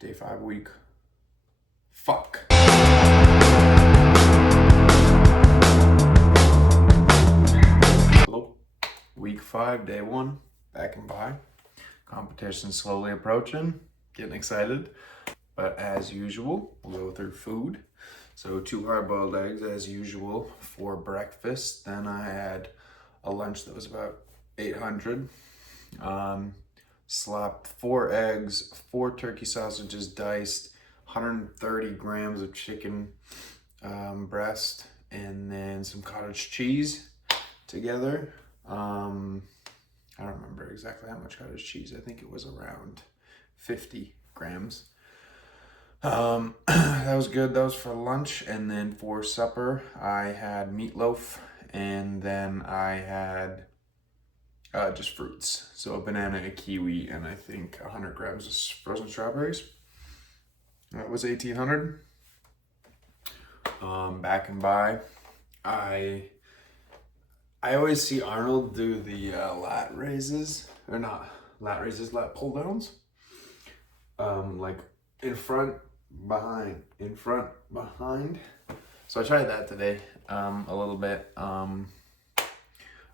Day 5 week. Fuck. Hello. Week 5, day 1. Back and by. Competition slowly approaching. Getting excited. But as usual, we'll go through food. So 2 hard-boiled eggs as usual for breakfast. Then I had a lunch that was about 800. Slapped 4 eggs, 4 turkey sausages diced, 130 grams of chicken breast, and then some cottage cheese together. I don't remember exactly how much cottage cheese. I think it was around 50 grams. That was good. That was for lunch. And then for supper, I had meatloaf, and then I had just fruits. So a banana, a kiwi, and I think 100 grams of frozen strawberries. That was 1800. Back and by, I always see Arnold do the lat raises, or not lat raises, lat pull downs. Like in front, behind, in front, behind. So I tried that today a little bit.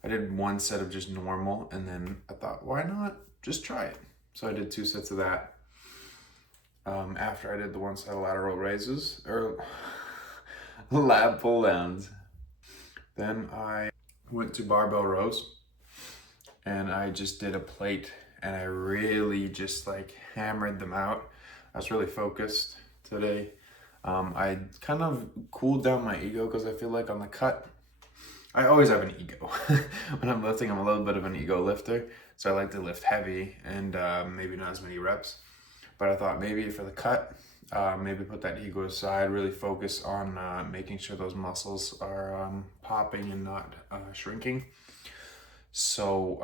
I did 1 set of just normal, and then I thought, why not just try it? So I did 2 sets of that. After I did the 1 set of lateral raises, or lat pull downs, then I went to barbell rows, and I just did a plate, and I really just like hammered them out. I was really focused today. I kind of cooled down my ego because I feel like on the cut, I always have an ego. When I'm lifting, I'm a little bit of an ego lifter. So I like to lift heavy and maybe not as many reps. But I thought maybe for the cut, maybe put that ego aside, really focus on making sure those muscles are popping and not shrinking. So,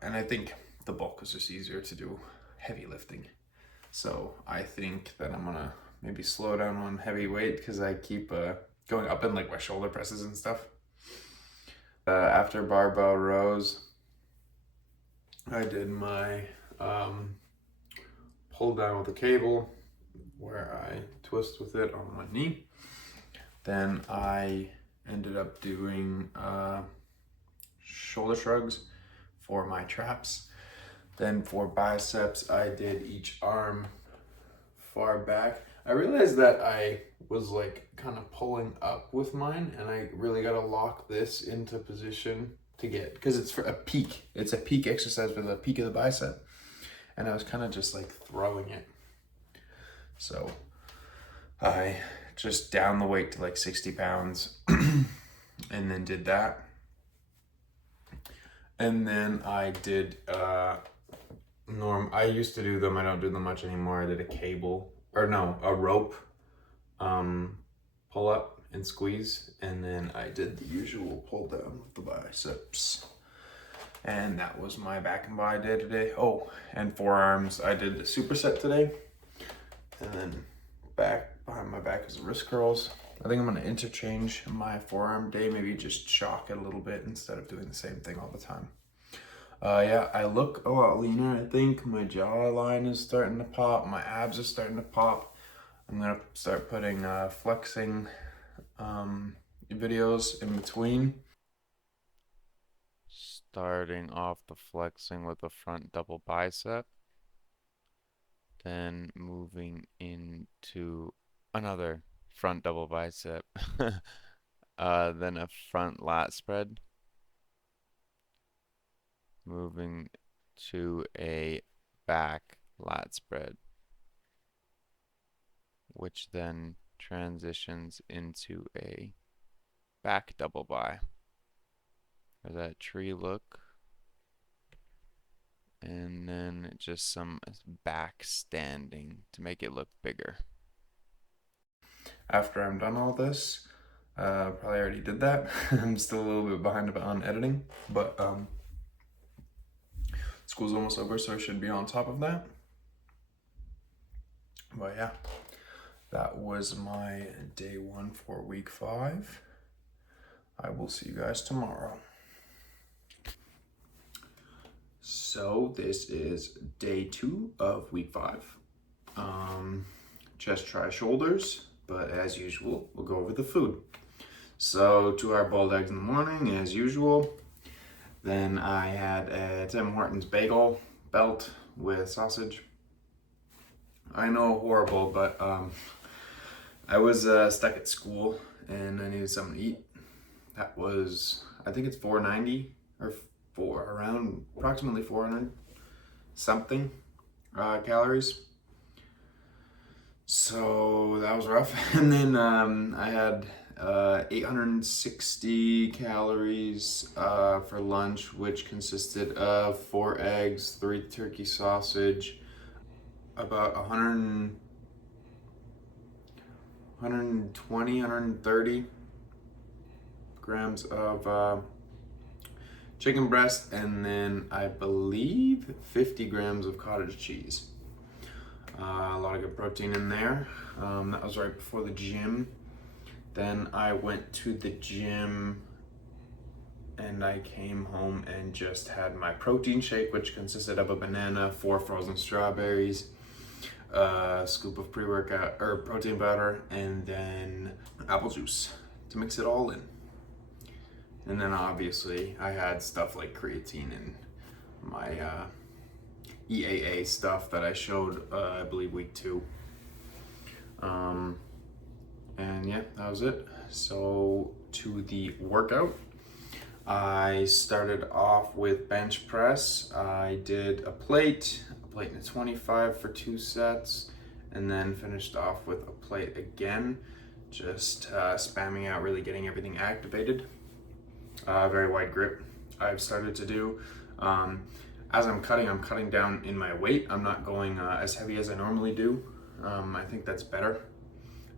and I think the bulk is just easier to do heavy lifting. So I think that I'm gonna maybe slow down on heavy weight because I keep going up in like my shoulder presses and stuff. After barbell rows, I did my pull down with a cable where I twist with it on my knee. Then I ended up doing shoulder shrugs for my traps. Then for biceps, I did each arm far back. I realized that I was like kind of pulling up with mine, and I really got to lock this into position to get, because it's for a peak. It's a peak exercise for the peak of the bicep. And I was kind of just like throwing it. So I just down the weight to like 60 pounds and then did that. And then I did, I used to do them. I don't do them much anymore. I did a rope pull up and squeeze. And then I did the usual pull down with the biceps. And that was my back and by day today. Oh, and forearms. I did the superset today. And then behind my back is the wrist curls. I think I'm gonna interchange my forearm day, maybe just shock it a little bit instead of doing the same thing all the time. Yeah, I look a lot leaner. I think my jawline is starting to pop. My abs are starting to pop. I'm gonna start putting flexing videos in between. Starting off the flexing with a front double bicep, then moving into another front double bicep, then a front lat spread, moving to a back lat spread, which then transitions into a back double bi. Or that tree look. And then just some back standing to make it look bigger. After I'm done all this, probably already did that. I'm still a little bit behind on editing, but school's almost over, so I should be on top of that. But yeah, that was my day 1 for week 5. I will see you guys tomorrow. So this is day 2 of week 5. chest, try, shoulders. But as usual, we'll go over the food. So 2 hard-boiled eggs in the morning, as usual. Then I had a Tim Hortons bagel belt with sausage. I know, horrible, but I was stuck at school and I needed something to eat. That was, I think it's $4.90 or around approximately 400 something calories. So that was rough. And then I had 860 calories for lunch, which consisted of 4 eggs, 3 turkey sausage, about 120, 130 grams of chicken breast, and then I believe 50 grams of cottage cheese. A lot of good protein in there. That was right before the gym. Then I went to the gym and I came home and just had my protein shake, which consisted of a banana, 4 frozen strawberries, a scoop of pre-workout or protein powder, and then apple juice to mix it all in. And then obviously I had stuff like creatine and my EAA stuff that I showed, I believe week 2. And yeah, that was it. So to the workout, I started off with bench press. I did a plate and a 25 for 2 sets, and then finished off with a plate again, just spamming out, really getting everything activated. Very wide grip I've started to do. As I'm cutting down in my weight. I'm not going as heavy as I normally do. I think that's better.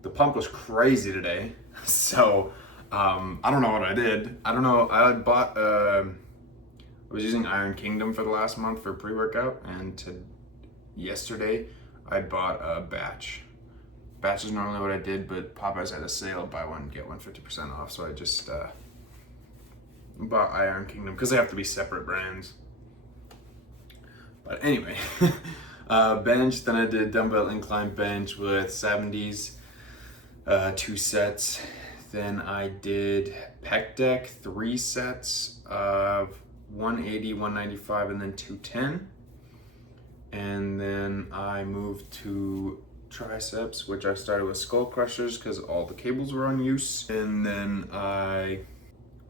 The pump was crazy today, so I don't know what I did. I don't know. I bought. I was using Iron Kingdom for the last month for pre-workout, and yesterday I bought a batch. Batch is normally what I did, but Popeyes had a sale, buy one get one 50% off. So I just bought Iron Kingdom because they have to be separate brands. But anyway, bench. Then I did dumbbell incline bench with 70s. 2 sets. Then I did pec deck, 3 sets of 180, 195, and then 210. And then I moved to triceps, which I started with skull crushers because all the cables were on use. And then I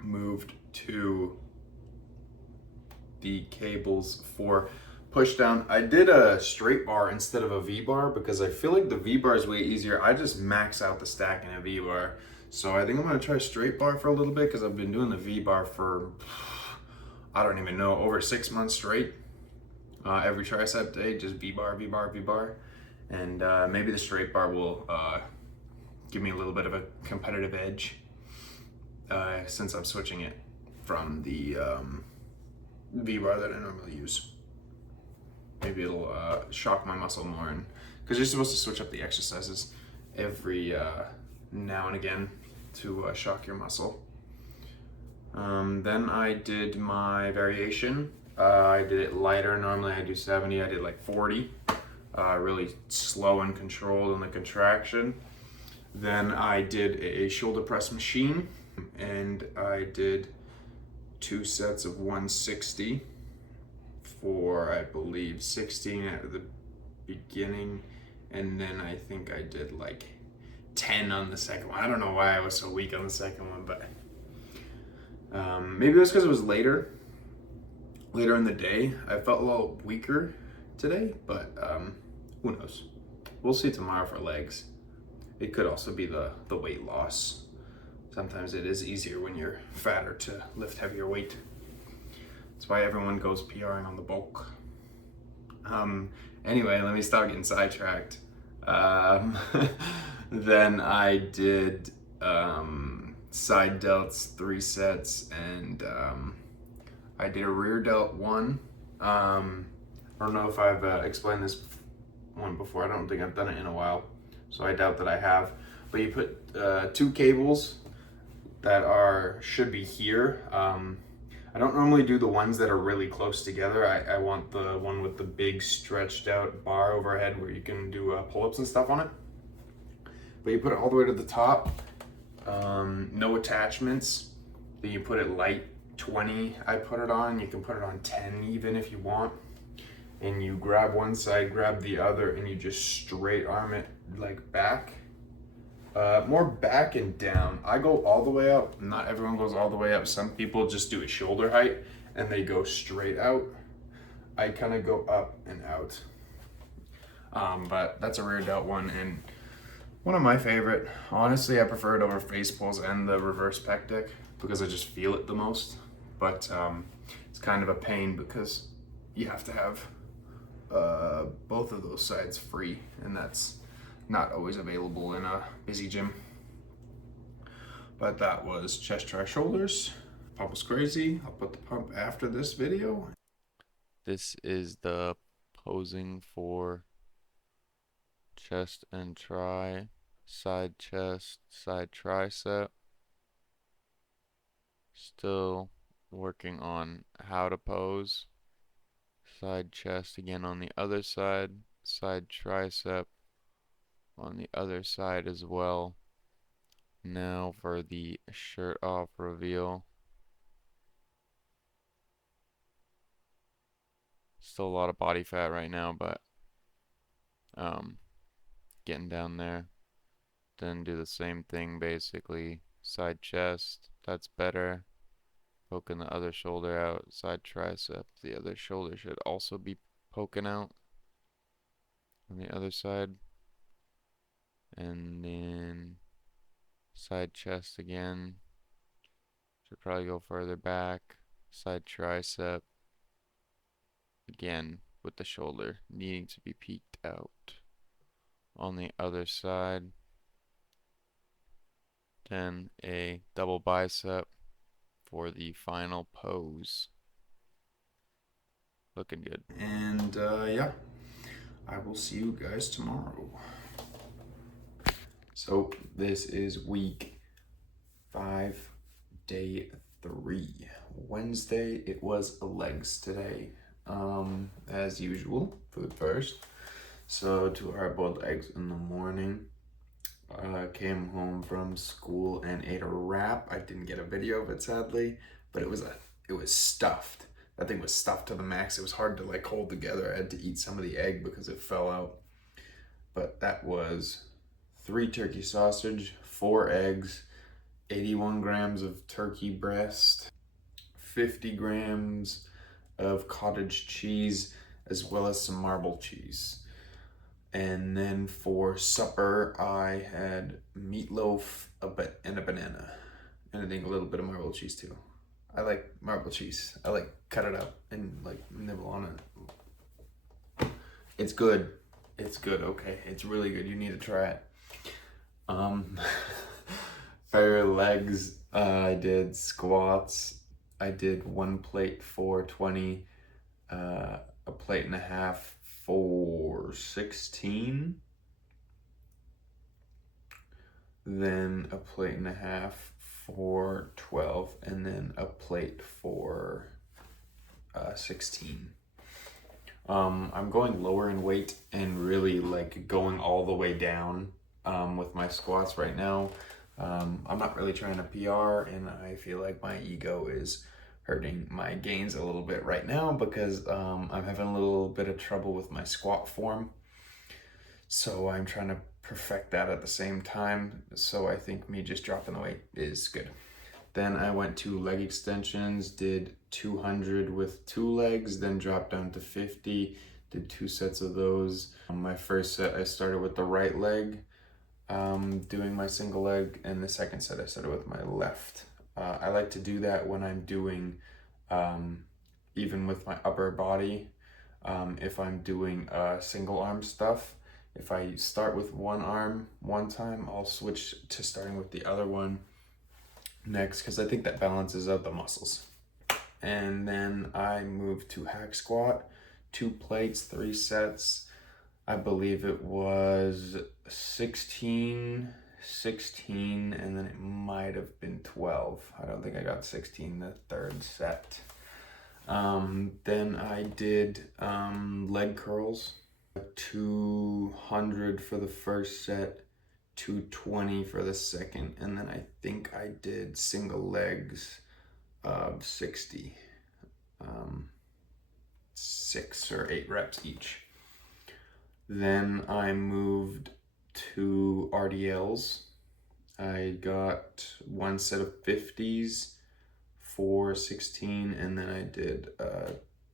moved to the cables for push down. I did a straight bar instead of a V bar because I feel like the V bar is way easier. I just max out the stack in a V bar. So I think I'm gonna try straight bar for a little bit because I've been doing the V bar for, I don't even know, over 6 months straight. Every tricep day, just V bar, V bar, V bar. And maybe the straight bar will give me a little bit of a competitive edge since I'm switching it from the V bar that I normally use. Maybe it'll shock my muscle more, and because you're supposed to switch up the exercises every now and again to shock your muscle. Then I did my variation. I did it lighter. Normally I do 70. I did like 40. Really slow and controlled in the contraction. Then I did a shoulder press machine, and I did 2 sets of 160 for, I believe, 16 at the beginning, and then I think I did like 10 on the second one. I don't know why I was so weak on the second one, but maybe it was because it was later in the day. I felt a little weaker today, but who knows? We'll see tomorrow for legs. It could also be the weight loss. Sometimes it is easier when you're fatter to lift heavier weight. That's why everyone goes PRing on the bulk. Anyway, let me stop getting sidetracked. Then I did side delts, 3 sets, and I did a rear delt 1. I don't know if I've explained this one before. I don't think I've done it in a while, so I doubt that I have. But you put 2 cables that should be here. I don't normally do the ones that are really close together. I want the one with the big stretched out bar overhead where you can do pull-ups and stuff on it. but you put it all the way to the top. No attachments. Then you put it light 20. I put it on. You can put it on 10 even if you want. And you grab one side, grab the other, and you just straight arm it like back. More back and down. I go all the way up. Not everyone goes all the way up. Some people just do a shoulder height and they go straight out. I kind of go up and out. But that's a rear delt one and one of my favorite. Honestly, I prefer it over face pulls and the reverse pec deck because I just feel it the most. But it's kind of a pain because you have to have both of those sides free, and that's not always available in a busy gym. But that was chest, try, shoulders. Pump was crazy. I'll put the pump after this video. This is the posing for chest and try, side chest, side tricep. Still working on how to pose. Side chest again on the other side, side tricep on the other side as well. Now for the shirt off reveal. Still a lot of body fat right now, but getting down there. Then do the same thing basically. Side chest, that's better. Poking the other shoulder out. Side tricep, the other shoulder should also be poking out on the other side. And then side chest again. Should probably go further back. Side tricep. Again, with the shoulder needing to be peeked out. On the other side. Then a double bicep for the final pose. Looking good. And yeah, I will see you guys tomorrow. So this is week 5, day 3. Wednesday, it was legs today, as usual for the first. So 2 hard-boiled eggs in the morning. Came home from school and ate a wrap. I didn't get a video of it sadly, but it was stuffed. That thing was stuffed to the max. It was hard to like hold together. I had to eat some of the egg because it fell out. But that was 3 turkey sausage, 4 eggs, 81 grams of turkey breast, 50 grams of cottage cheese, as well as some marble cheese. And then for supper, I had meatloaf and a banana. And I think a little bit of marble cheese too. I like marble cheese. I like cut it up and like nibble on it. It's good. It's good, okay. It's really good. You need to try it. For legs, I did squats. I did 1 plate for 20, a plate and a half for 16, then a plate and a half for 12, and then a plate for 16. I'm going lower in weight and really like going all the way down with my squats right now. I'm not really trying to PR, and I feel like my ego is hurting my gains a little bit right now because I'm having a little bit of trouble with my squat form. So I'm trying to perfect that at the same time. So I think me just dropping the weight is good. Then I went to leg extensions, did 200 with 2 legs, then dropped down to 50, did 2 sets of those. My first set, I started with the right leg, doing my single leg, and the second set I started with my left. I like to do that when I'm doing, even with my upper body, if I'm doing single arm stuff. If I start with one arm one time, I'll switch to starting with the other one next because I think that balances out the muscles. And then I moved to hack squat, 2 plates, 3 sets. I believe it was 16, and then it might have been 12. I don't think I got 16 the third set. Then I did leg curls, 200 for the first set, 220 for the second, and then I think I did single legs of 60, 6 or 8 reps each. Then I moved to RDLs. I got one set of 50s for 16, and then I did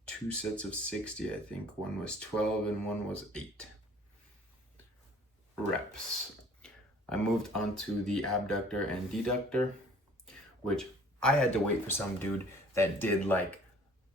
2 sets of 60. I think one was 12 and one was 8 reps. I moved onto the abductor and deductor, which I had to wait for some dude that did like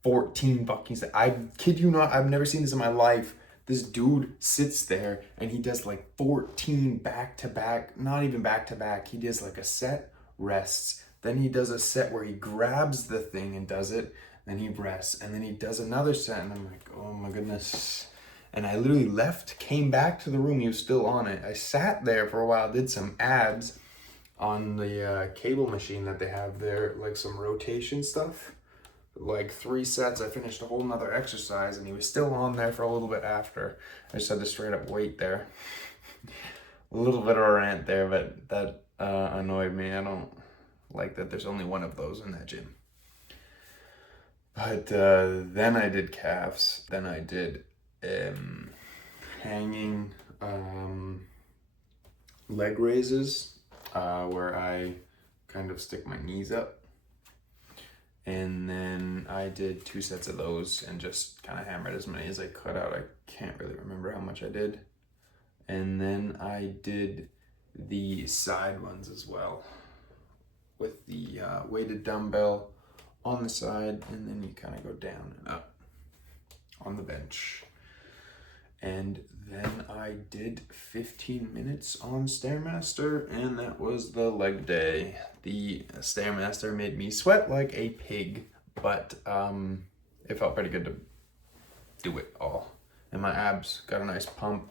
14 fucking sets. I kid you not, I've never seen this in my life. This dude sits there and he does like 14 back to back, not even back to back. He does like a set, rests. Then he does a set where he grabs the thing and does it. Then he rests. And then he does another set. And I'm like, oh my goodness. And I literally left, came back to the room. He was still on it. I sat there for a while, did some abs on the cable machine that they have there, like some rotation stuff. Like 3 sets, I finished a whole nother exercise, and he was still on there for a little bit after. I just had to straight up wait there. A little bit of a rant there, but that annoyed me. I don't like that there's only one of those in that gym. But then I did calves. Then I did hanging leg raises, where I kind of stick my knees up. And then I did 2 sets of those and just kind of hammered as many as I could out. I can't really remember how much I did. And then I did the side ones as well, with the weighted dumbbell on the side, and then you kind of go down and up on the bench. And then I did 15 minutes on Stairmaster, and that was the leg day. The Stairmaster made me sweat like a pig, but it felt pretty good to do it all. And my abs got a nice pump,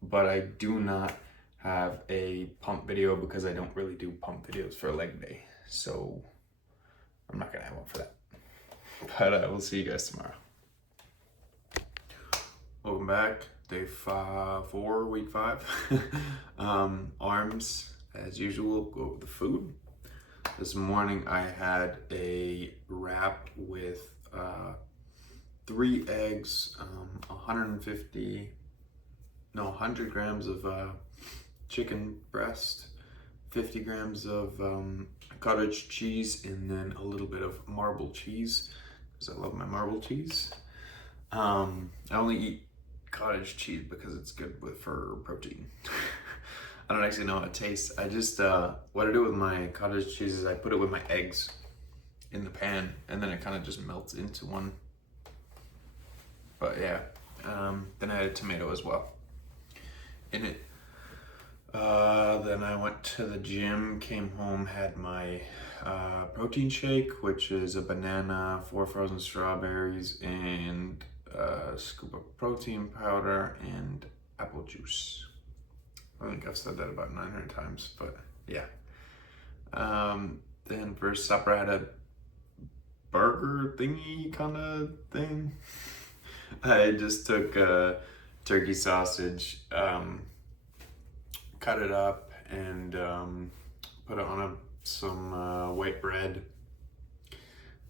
but I do not have a pump video because I don't really do pump videos for leg day. So I'm not gonna have one for that. But we'll see you guys tomorrow. Welcome back. Day 4, week 5. Arms, as usual, go with the food. This morning I had a wrap with 3 eggs, 100 grams of chicken breast, 50 grams of cottage cheese, and then a little bit of marble cheese, because I love my marble cheese. I only eat cottage cheese because it's good for protein. I don't actually know how it tastes. I just, what I do with my cottage cheese is I put it with my eggs in the pan, and then it kind of just melts into one. But yeah, then I had tomato as well in it. Then I went to the gym, came home, had my protein shake, which is a banana, 4 frozen strawberries, and a scoop of protein powder and apple juice. I think I've said that about 900 times, but yeah. Then for supper I had a burger thingy kind of thing. I just took a turkey sausage, cut it up, and put it on some white bread.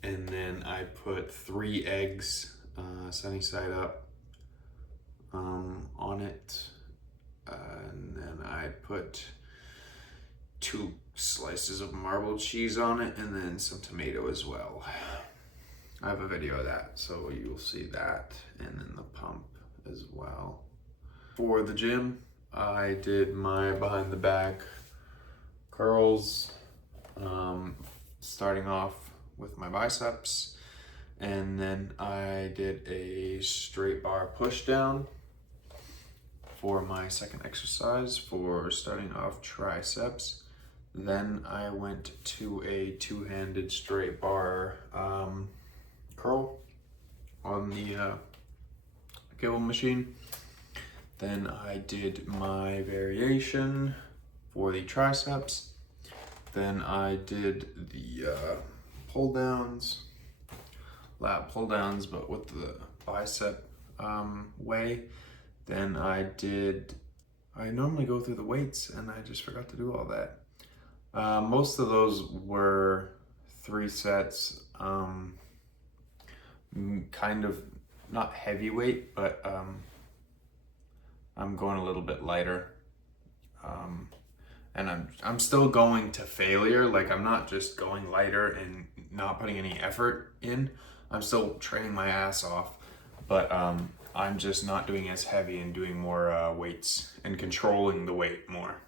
And then I put 3 eggs, sunny side up, on it. And then I put 2 slices of marbled cheese on it, and then some tomato as well. I have a video of that, so you will see that, and then the pump as well. For the gym, I did my behind the back curls, starting off with my biceps, and then I did a straight bar push down for my second exercise for starting off triceps. Then I went to a 2-handed straight bar curl on the cable machine. Then I did my variation for the triceps. Then I did the pull downs, lat pull downs, but with the bicep way. Then I did I normally go through the weights and I just forgot to do all that. Most of those were 3 sets, kind of not heavyweight, but I'm going a little bit lighter. And I'm still going to failure. Like, I'm not just going lighter and not putting any effort in. I'm still training my ass off, but I'm just not doing as heavy and doing more weights and controlling the weight more,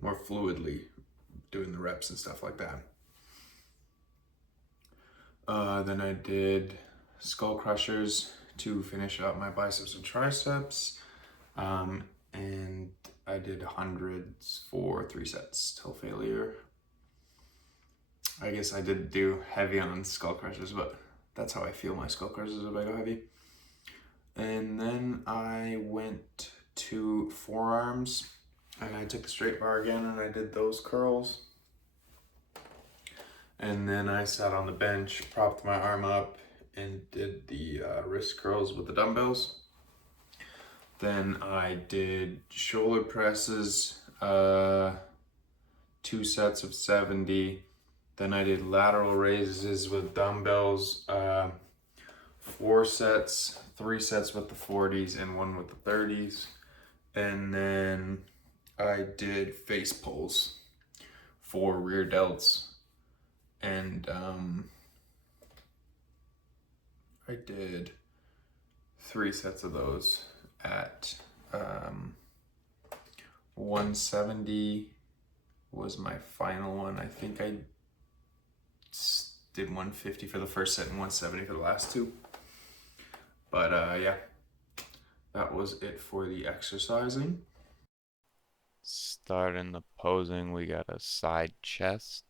more fluidly, doing the reps and stuff like that. Then I did skull crushers to finish up my biceps and triceps, and I did hundreds for 3 sets till failure. I guess I did do heavy on skull crushers, but that's how I feel my skull crushers if I go heavy. And then I went to forearms, and I took the straight bar again, and I did those curls. And then I sat on the bench, propped my arm up, and did the wrist curls with the dumbbells. Then I did shoulder presses, 2 sets of 70. Then I did lateral raises with dumbbells, 4 sets, 3 sets with the 40s and 1 with the 30s. And then I did face pulls for rear delts. And I did 3 sets of those at 170 was my final one. I think I did 150 for the first set and 170 for the last 2. But yeah, that was it for the exercising. Starting the posing, we got a side chest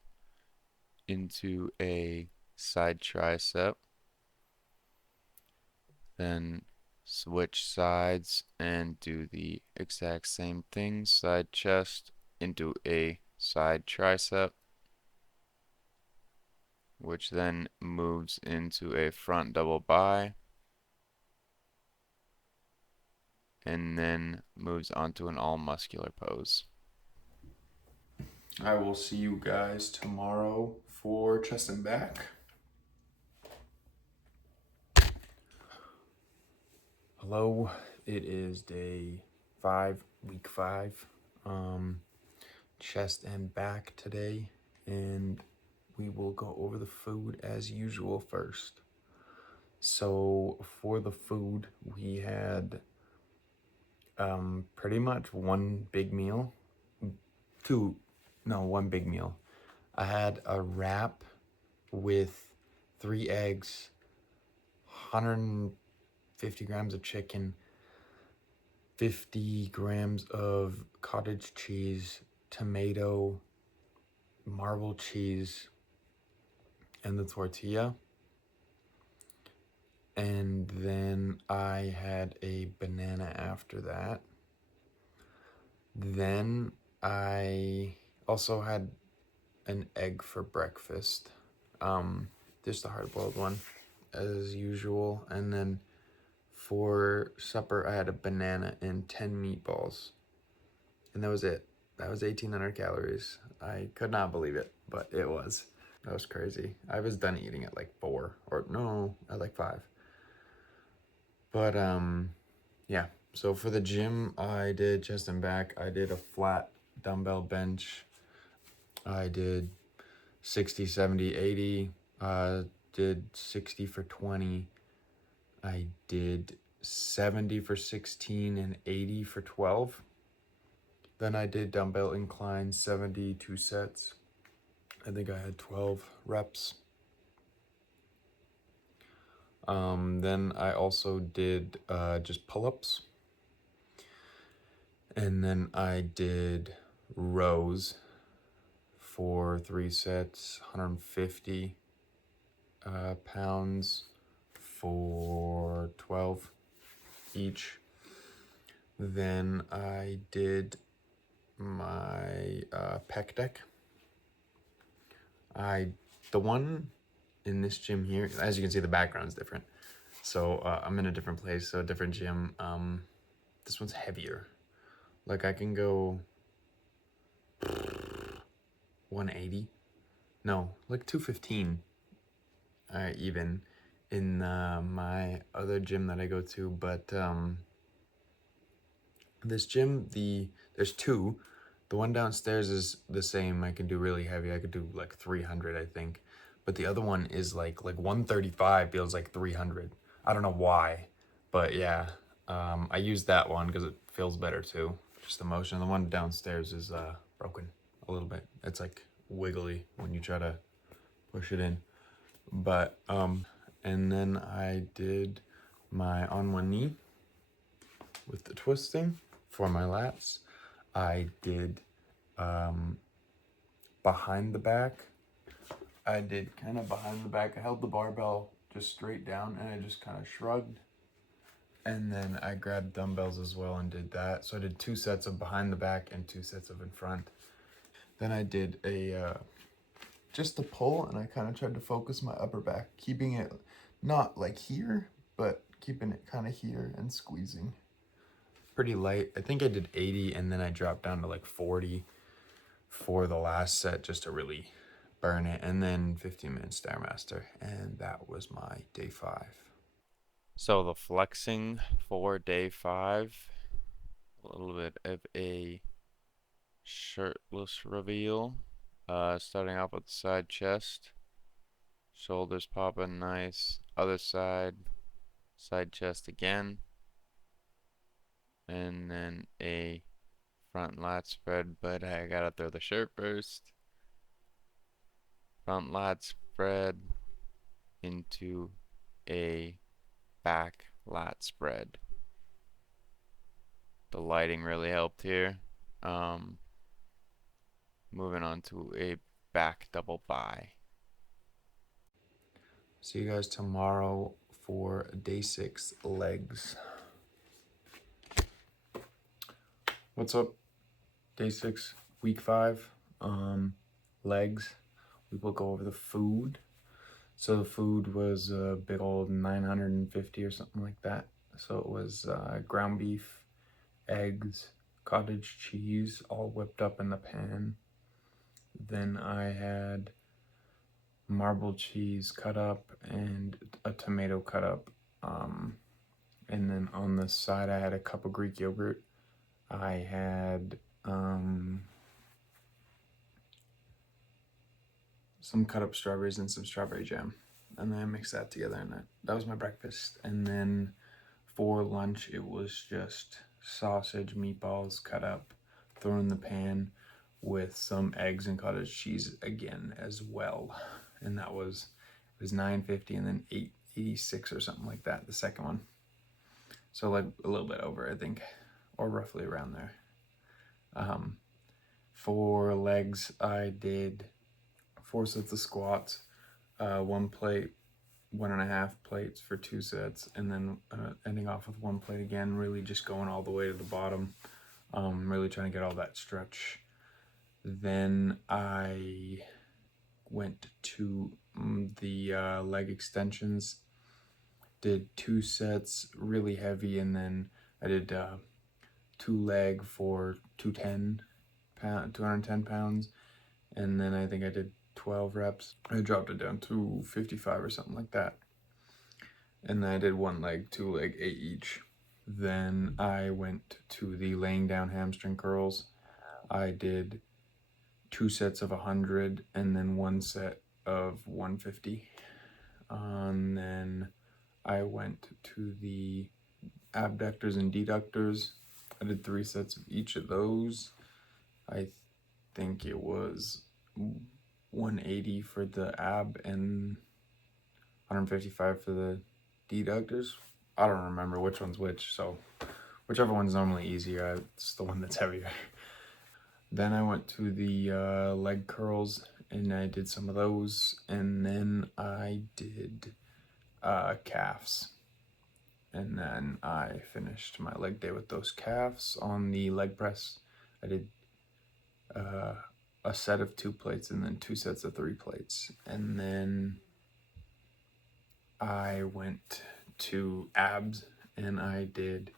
into a side tricep. Then switch sides and do the exact same thing. Side chest into a side tricep, which then moves into a front double bi, and then moves onto an all muscular pose. I will see you guys tomorrow for chest and back. Hello, it is day 5, week 5, chest and back today, and we will go over the food as usual first. So for the food, we had pretty much one big meal. One big meal. I had a wrap with 3 eggs, 150 grams of chicken, 50 grams of cottage cheese, tomato, marble cheese, and the tortilla. And then I had a banana after that. Then I also had an egg for breakfast, just a hard-boiled one as usual. And then for supper I had a banana and 10 meatballs, and that was it. That was 1,800 calories. I could not believe it, but it was. That was crazy. I was done eating at like 4, or no, at like 5. But yeah, so for the gym, I did chest and back. I did a flat dumbbell bench. I did 60, 70, 80. Did 60 for 20. I did 70 for 16 and 80 for 12. Then I did dumbbell incline, 72 sets. I think I had 12 reps. Then I also did just pull-ups. And then I did rows for 3 sets, 150 pounds for 12 each. Then I did my pec deck. The one in this gym here, as you can see, the background's different. So I'm in a different place, so a different gym. this one's heavier. Like I can go 180. No, like 215. Even in my other gym that I go to, but this gym, there's two. The one downstairs is the same. I can do really heavy. I could do like 300, I think. But the other one is like 135 feels like 300. I don't know why, but yeah. I use that one because it feels better too. Just the motion. The one downstairs is broken a little bit. It's like wiggly when you try to push it in. But and then I did my on one knee with the twisting for my lats. I did behind the back. I did kind of behind the back. I held the barbell just straight down and I just kind of shrugged. And then I grabbed dumbbells as well and did that. So I did 2 sets of behind the back and 2 sets of in front. Then I did a just a pull, and I kind of tried to focus my upper back, keeping it not like here, but keeping it kind of here and squeezing. Pretty light. I think I did 80 and then I dropped down to like 40 for the last set just to really burn it, and then 15-minute Stairmaster, and that was my day 5. So the flexing for day 5, a little bit of a shirtless reveal. Starting off with the side chest, shoulders popping nice. Other side, side chest again, and then a front lat spread. But I gotta throw the shirt first. Front lat spread into a back lat spread. The lighting really helped here. Moving on to a back double bi. See you guys tomorrow for day 6 legs. What's up? Day 6, week 5, legs. We will go over the food. So the food was a big old 950 or something like that. So it was ground beef, eggs, cottage cheese, all whipped up in the pan. Then I had marble cheese cut up and a tomato cut up. And then on the side I had a cup of Greek yogurt. I had some cut up strawberries and some strawberry jam. And then I mixed that together, and that was my breakfast. And then for lunch, it was just sausage, meatballs cut up, thrown in the pan with some eggs and cottage cheese again as well. And that was, it was 950 and then 886 or something like that, the second one. So like a little bit over, I think, or roughly around there. For legs, I did 4 sets of squats, 1 plate, 1.5 plates for 2 sets, and then ending off with 1 plate again, really just going all the way to the bottom, really trying to get all that stretch. Then I went to the leg extensions, did 2 sets really heavy, and then I did 2 leg for 210 pounds, and then I think I did 12 reps. I dropped it down to 55 or something like that. And then I did 1 leg, 2 leg, 8 each. Then I went to the laying down hamstring curls. I did 2 sets of 100 and then 1 set of 150. And then I went to the abductors and deductors. I did 3 sets of each of those. I think it was 180 for the ab and 155 for the deductors. I don't remember which one's which, so whichever one's normally easier, it's the one that's heavier. Then I went to the leg curls and I did some of those, and then I did calves. And then I finished my leg day with those calves. On the leg press, I did a set of 2 plates and then 2 sets of 3 plates. And then I went to abs and I did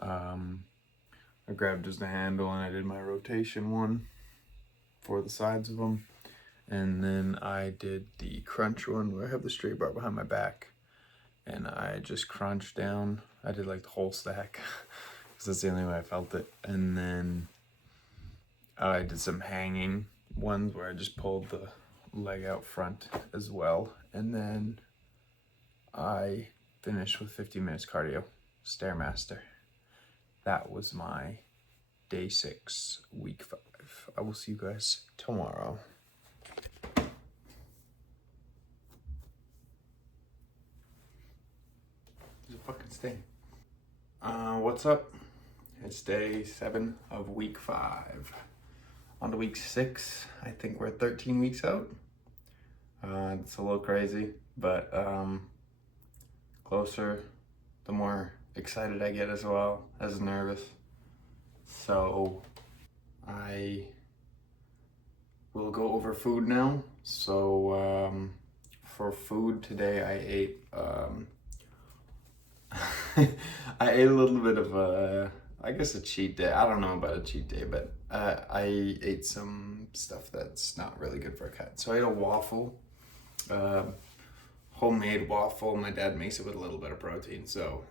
I grabbed just a handle and I did my rotation one for the sides of them. And then I did the crunch one where I have the straight bar behind my back. And I just crunched down. I did like the whole stack because that's the only way I felt it. And then I did some hanging ones where I just pulled the leg out front as well. And then I finished with 15 minutes cardio, Stairmaster. That was my day 6, week 5. I will see you guys tomorrow. There's a fucking stain. What's up? It's day 7 of week 5. On to week 6. I think we're 13 weeks out. It's a little crazy, but closer, the more excited I get as well as nervous. So I will go over food now. So for food today, I ate I ate a little bit of I guess a cheat day. I don't know about a cheat day, but I ate some stuff that's not really good for a cat. So I ate a waffle, homemade waffle. My dad makes it with a little bit of protein. So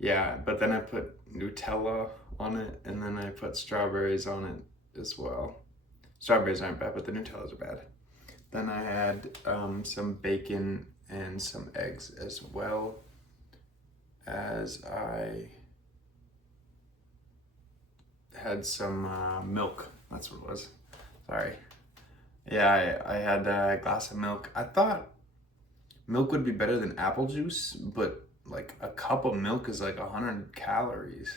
yeah, but then I put Nutella on it, and then I put strawberries on it as well. Strawberries aren't bad, but the Nutellas are bad. Then I had some bacon and some eggs, as well as I had some milk. That's what it was. Sorry. Yeah, I had a glass of milk. I thought milk would be better than apple juice, but like a cup of milk is like 100 calories.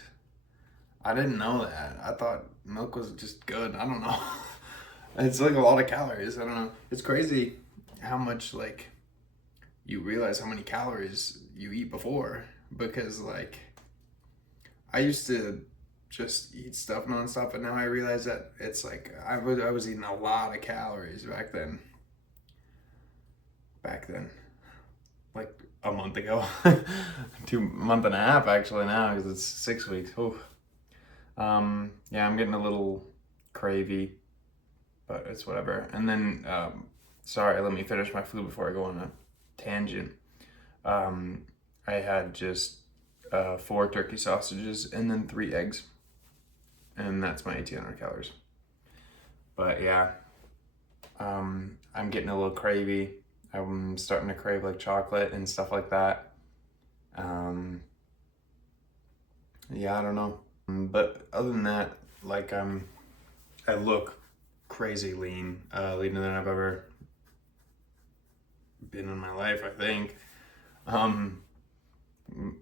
I didn't know that. I thought milk was just good. I don't know. It's like a lot of calories. I don't know. It's crazy how much like you realize how many calories you eat before, because like I used to just eat stuff nonstop, but now I realize that it's like I was eating a lot of calories back then. Like a month ago, 2.5 months actually now, because it's 6 weeks. Oof. Yeah, I'm getting a little cravey, but it's whatever. And then, sorry, let me finish my food before I go on a tangent. I had just 4 turkey sausages and then 3 eggs, and that's my 1,800 calories. But yeah, I'm getting a little cravey. I'm starting to crave like chocolate and stuff like that. Yeah, I don't know. But other than that, like I look crazy lean, leaner than I've ever been in my life, I think. I don't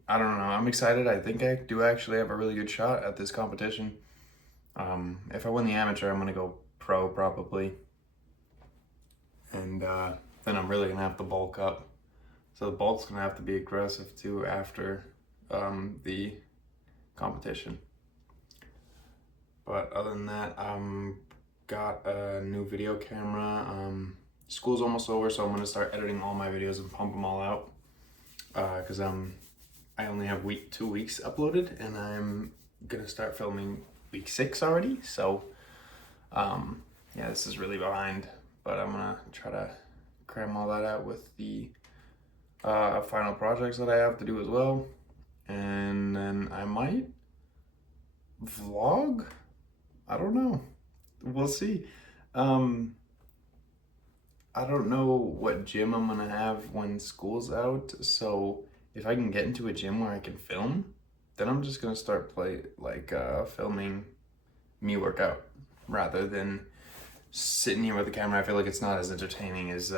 know. I'm excited. I think I do actually have a really good shot at this competition. If I win the amateur, I'm gonna go pro probably, and then I'm really gonna have to bulk up. So the bulk's gonna have to be aggressive too after the competition. But other than that, got a new video camera. School's almost over, so I'm gonna start editing all my videos and pump them all out. Cause I only have 2 weeks uploaded, and I'm gonna start filming week 6 already. So yeah, this is really behind, but I'm gonna try to cram all that out with the final projects that I have to do as well. And then I might vlog. I don't know. We'll see. I don't know what gym I'm gonna have when school's out, so if I can get into a gym where I can film, then I'm just gonna start filming me workout rather than sitting here with the camera. I feel like it's not as entertaining as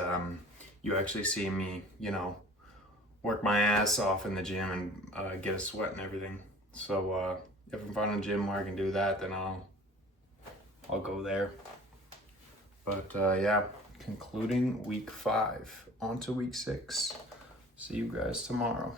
you actually see me, work my ass off in the gym and get a sweat and everything. So if I'm finding a gym where I can do that, then I'll go there. But yeah, concluding week 5, on to week 6. See you guys tomorrow.